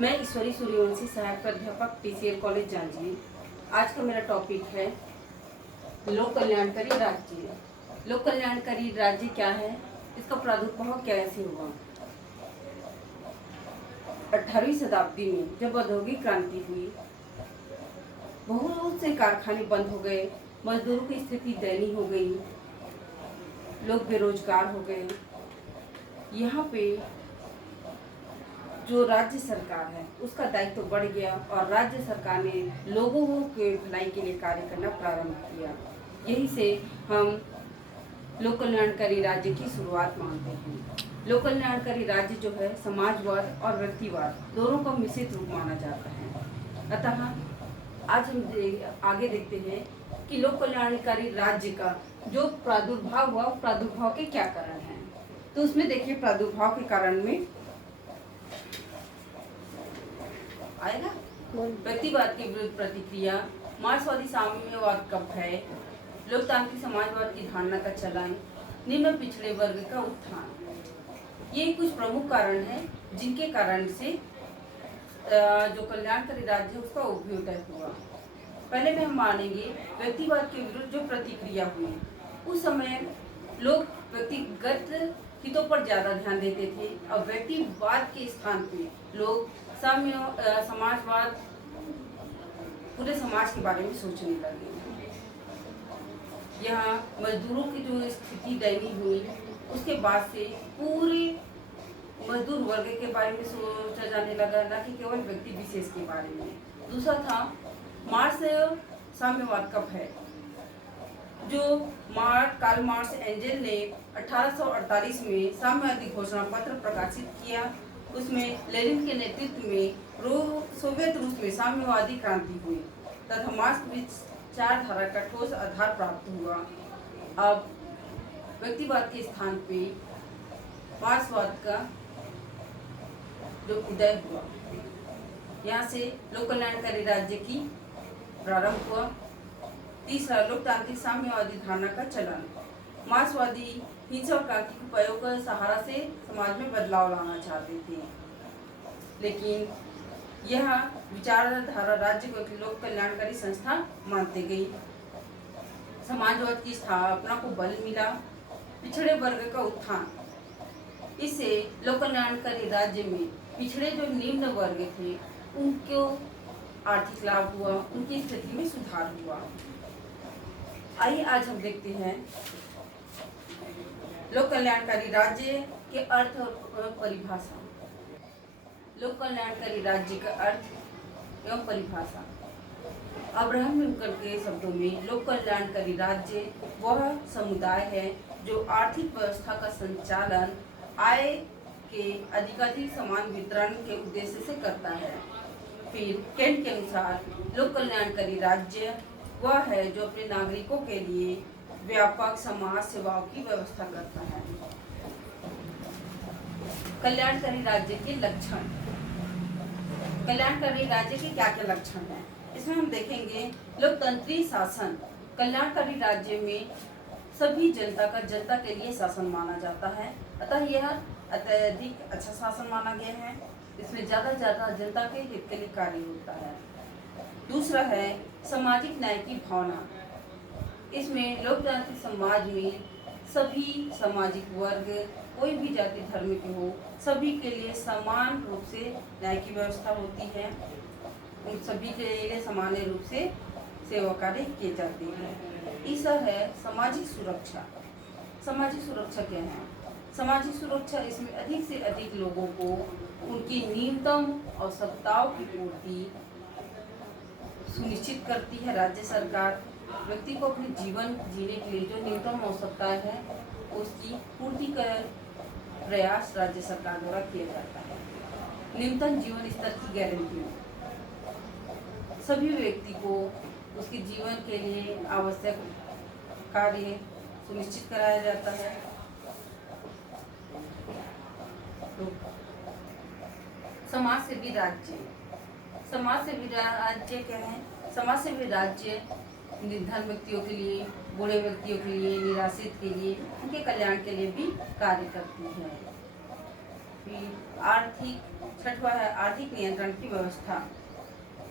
मैं ईश्वरी सूर्यवंशी सहायक प्राध्यापक PCL कॉलेज जांजगीर। आज का मेरा टॉपिक है लोक कल्याणकारी राज्य। लोक कल्याणकारी राज्य क्या है, इसका प्रादुर्भाव कैसे हुआ। 18वीं शताब्दी में जब औद्योगिक क्रांति हुई, बहुत से कारखाने बंद हो गए, मजदूरों की स्थिति दयनीय हो गई, लोग बेरोजगार हो गए। यहाँ पे जो राज्य सरकार है उसका दायित्व बढ़ गया और राज्य सरकार ने लोगों के भलाई के लिए कार्य करना प्रारंभ किया। यही से हम लोक कल्याणकारी राज्य की शुरुआत मानते हैं। लोक कल्याणकारी राज्य जो है समाजवाद और व्यक्तिवाद दोनों का मिश्रित रूप माना जाता है। अतः आज हम आगे देखते हैं कि लोक कल्याणकारी राज्य का जो प्रादुर्भाव हुआ, प्रादुर्भाव के क्या कारण हैं। तो उसमें देखिए, प्रादुर्भाव के कारण में आएगा व्यक्तिवाद के विरुद्ध प्रतिक्रिया, मार्क्सवादी साम्यवाद का भय, लोकतांत्रिक समाजवाद की धारणा का चलन, निम्न पिछड़े वर्ग का उत्थान। ये कुछ प्रमुख कारण हैं जिनके कारण से जो कल्याणकारी राज्य है उसका अभ्युदय हुआ। पहले में हम मानेंगे व्यक्तिवाद के विरुद्ध जो प्रतिक्रिया हुई, उस समय लोग व्यक्तिगत हितों पर ज्यादा ध्यान देते थे और व्यक्तिवाद के स्थान पे लोग समाजवाद, पूरे समाज के बारे में सोचने लगे। यहाँ मजदूरों की जो स्थिति दयनीय हुई, उसके बाद से पूरे मजदूर वर्ग के बारे में सोचा जाने लगा, न कि केवल व्यक्ति विशेष के बारे में। दूसरा था मार्क्स साम्यवाद का भय, जो कार्ल मार्क्स एंजल ने 1848 में साम्यवादी घोषणा पत्र प्रकाशित किया। उसमें लेनिन के नेतृत्व में सोवियत रूस में साम्यवादी क्रांति हुई तथा मार्क्स विचारधारा का ठोस आधार प्राप्त हुआ। अब व्यक्तिवाद के स्थान पे मार्क्सवाद का जो उदय हुआ, यहाँ से लोक कल्याणकारी राज्य की प्रारंभ हुआ। तीसरा, लोकतांत्रिक साम्यवादी धारणा का चलन। मार्क्सवादी हिंसा और क्रांति के प्रयोग का सहारा से समाज में बदलाव लाना चाहते थे, लेकिन यह विचारधारा राज्य को एक लोक कल्याणकारी संस्था मानती गई। समाजवाद की स्थापना को बल मिला। पिछड़े वर्ग का उत्थान, इससे लोक कल्याणकारी राज्य में पिछड़े जो निम्न वर्ग थे उनको आर्थिक लाभ हुआ, उनकी स्थिति में सुधार हुआ। आइए आज हम देखते हैं लोक कल्याणकारी राज्य के अर्थ और परिभाषा। लोक कल्याणकारी राज्य का अर्थ एवं परिभाषा। अब्राहम लिंकन के शब्दों में लोक कल्याणकारी राज्य वह समुदाय है जो आर्थिक व्यवस्था का संचालन आय के अधिकाधिक समान वितरण के उद्देश्य से करता है। फिर केंट के अनुसार लोक कल्याणकारी राज्य वह है जो अपने नागरिकों के लिए व्यापक समाज सेवाओं की व्यवस्था करता है। कल्याणकारी राज्य के लक्षण। कल्याणकारी राज्य के क्या क्या लक्षण हैं, इसमें हम देखेंगे। लोकतंत्री शासन। कल्याणकारी राज्य में सभी जनता का जनता के लिए शासन माना जाता है, अतः यह अत्यधिक अच्छा शासन माना गया है। इसमें ज्यादा जनता के हित के लिए कार्य होता है। दूसरा है सामाजिक न्याय की भावना। इसमें लोकतांत्रिक समाज में सभी सामाजिक वर्ग, कोई भी जाति धर्म के हो, सभी के लिए समान रूप से न्याय की व्यवस्था होती है। उन सभी के लिए समान रूप से सेवा कार्य किए जाते हैं। तीसरा है सामाजिक सुरक्षा। सामाजिक सुरक्षा क्या है? सामाजिक सुरक्षा, इसमें अधिक से अधिक लोगों को उनकी न्यूनतम आवश्यकताओं की पूर्ति सुनिश्चित करती है। राज्य सरकार व्यक्ति को अपने जीवन जीने के लिए जो न्यूनतम आवश्यकताएं है उसकी पूर्ति का प्रयास राज्य सरकार द्वारा किया जाता है। न्यूनतम जीवन स्तर की गारंटी। सभी व्यक्ति को उसके जीवन के लिए आवश्यक कार्य सुनिश्चित कराया जाता है। तो समाज सेवी राज्य। समाज सेवी राज्य क्या है? समाज सेवी राज्य निर्धन व्यक्तियों के लिए, बूढ़े व्यक्तियों के लिए, निराश्रित के लिए, उनके कल्याण के लिए भी कार्य करती है। फिर छठवां है आर्थिक नियंत्रण की व्यवस्था।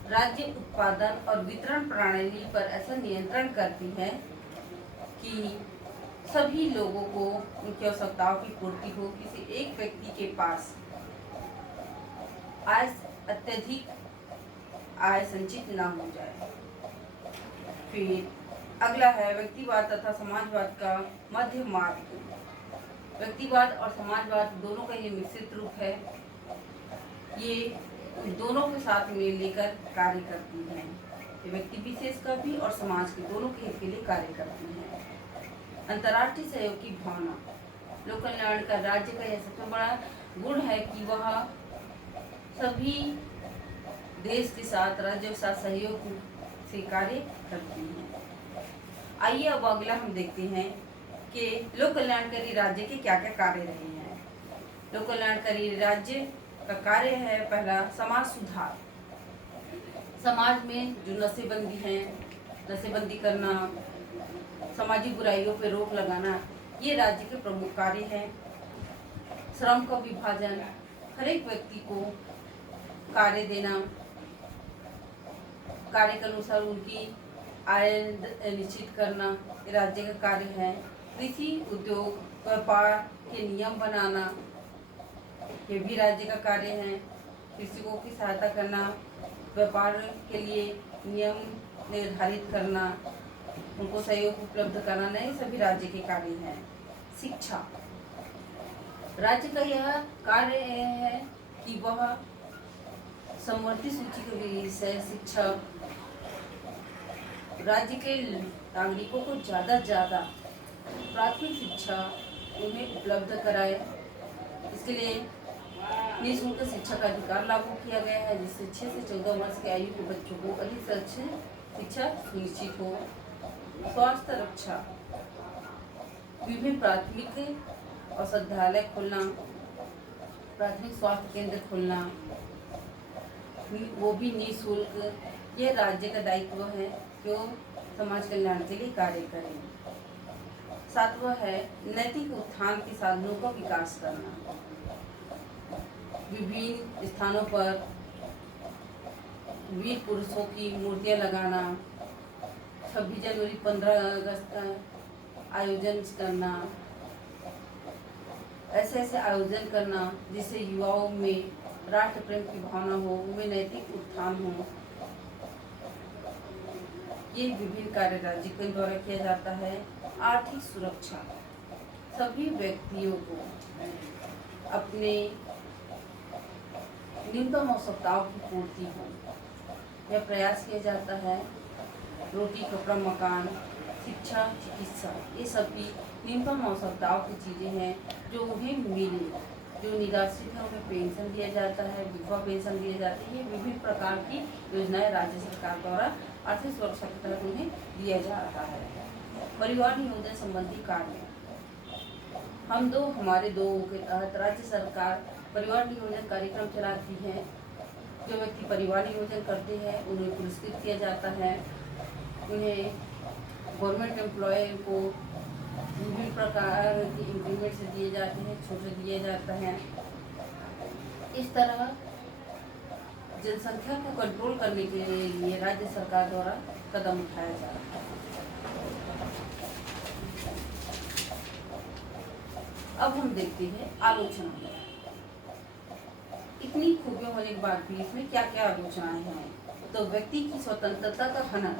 राज्य उत्पादन और वितरण प्रणाली पर ऐसा नियंत्रण करती है कि सभी लोगों को उनकी आवश्यकताओं की पूर्ति हो, किसी एक व्यक्ति के पास अत्यधिक आय संचित ना हो जाए। फिर अगला है व्यक्तिवाद तथा समाजवाद का मध्य मार्ग। व्यक्तिवाद और समाजवाद दोनों का ये मिश्रित रूप है। ये दोनों के साथ में लेकर कार्य करती हैं। ये व्यक्ति विशेष का भी और समाज के दोनों के हित के लिए कार्य करती हैं। अंतर्राष्ट्रीय सहयोग की भावना। लोक कल्याण का राज्य का यह सबसे बड़ा गुण है कि वह सभी देश के साथ, राज्यों के साथ सहयोग से कार्य करती हैं। आइए अब अगला हम देखते हैं कि लोक कल्याणकारी राज्य के क्या क्या कार्य रहे हैं। लोक कल्याणकारी राज्य का कार्य है पहला समाज सुधार। समाज में जो नशेबंदी है, नशेबंदी करना, सामाजिक बुराइयों पर रोक लगाना, ये राज्य के प्रमुख कार्य हैं। श्रम का विभाजन, हर एक व्यक्ति को कार्य देना, कार्य के अनुसार उनकी आय निश्चित करना, ये राज्य का कार्य है। कृषि उद्योग व्यापार के नियम बनाना, ये भी राज्य का कार्य है। कृषकों की सहायता करना, व्यापार के लिए नियम निर्धारित करना, उनको सहयोग उपलब्ध कराना, ये सभी राज्य के कार्य हैं। शिक्षा, राज्य का यह कार्य है कि वह समवर्ती सूची के विषय शिक्षा राज्य के नागरिकों को ज़्यादा से ज़्यादा प्राथमिक शिक्षा उन्हें उपलब्ध कराए। इसके लिए निःशुल्क शिक्षा का अधिकार लागू किया गया है, जिससे 6 से 14 वर्ष की आयु के बच्चों को अधिक से अच्छी शिक्षा सुनिश्चित हो। स्वास्थ्य रक्षा, विभिन्न प्राथमिक औषधालय खोलना, प्राथमिक स्वास्थ्य केंद्र खोलना, वो भी निःशुल्क, ये राज्य का दायित्व है जो समाज कल्याण के लिए कार्य करें। सातवां है नैतिक उत्थान के साधनों का विकास करना। विभिन्न स्थानों पर वीर पुरुषों की मूर्तियां लगाना, 26 जनवरी 15 अगस्त का आयोजन करना, ऐसे आयोजन करना जिससे युवाओं में राष्ट्र प्रेम की भावना हो, उनमें नैतिक उत्थान हो। ये विभिन्न कार्य राज्य के द्वारा किया जाता है। आर्थिक सुरक्षा, सभी व्यक्तियों को अपने न्यूनतम आवश्यकताओं की पूर्ति हो, यह प्रयास किया जाता है। रोटी, कपड़ा, मकान, शिक्षा, चिकित्सा, ये सभी न्यूनतम आवश्यकताओं की चीज़ें हैं जो उन्हें मिले। जो निराश्रित है उन्हें पेंशन दिया जाता है, विधवा पेंशन दिए जाते हैं। ये विभिन्न प्रकार की योजनाएं राज्य सरकार द्वारा आर्थिक सुरक्षा के तहत उन्हें दिया जा रहा है। परिवार नियोजन संबंधी कार्य, हमारे दो के तहत राज्य सरकार परिवार नियोजन कार्यक्रम चलाती है। जो व्यक्ति परिवार नियोजन करते हैं उन्हें पुरस्कृत किया जाता है। उन्हें गवर्नमेंट एम्प्लॉय को विभिन्न प्रकार की इंक्रीमेंट से दिए जाते हैं, छूट दिया जाता है। इस तरह जनसंख्या को कंट्रोल करने के लिए राज्य सरकार द्वारा कदम उठाया जा रहा है। अब हम देखते हैं आलोचना। इतनी खूबियां होने के बाद भी इसमें क्या क्या आलोचनाएं हैं। तो व्यक्ति की स्वतंत्रता का हनन,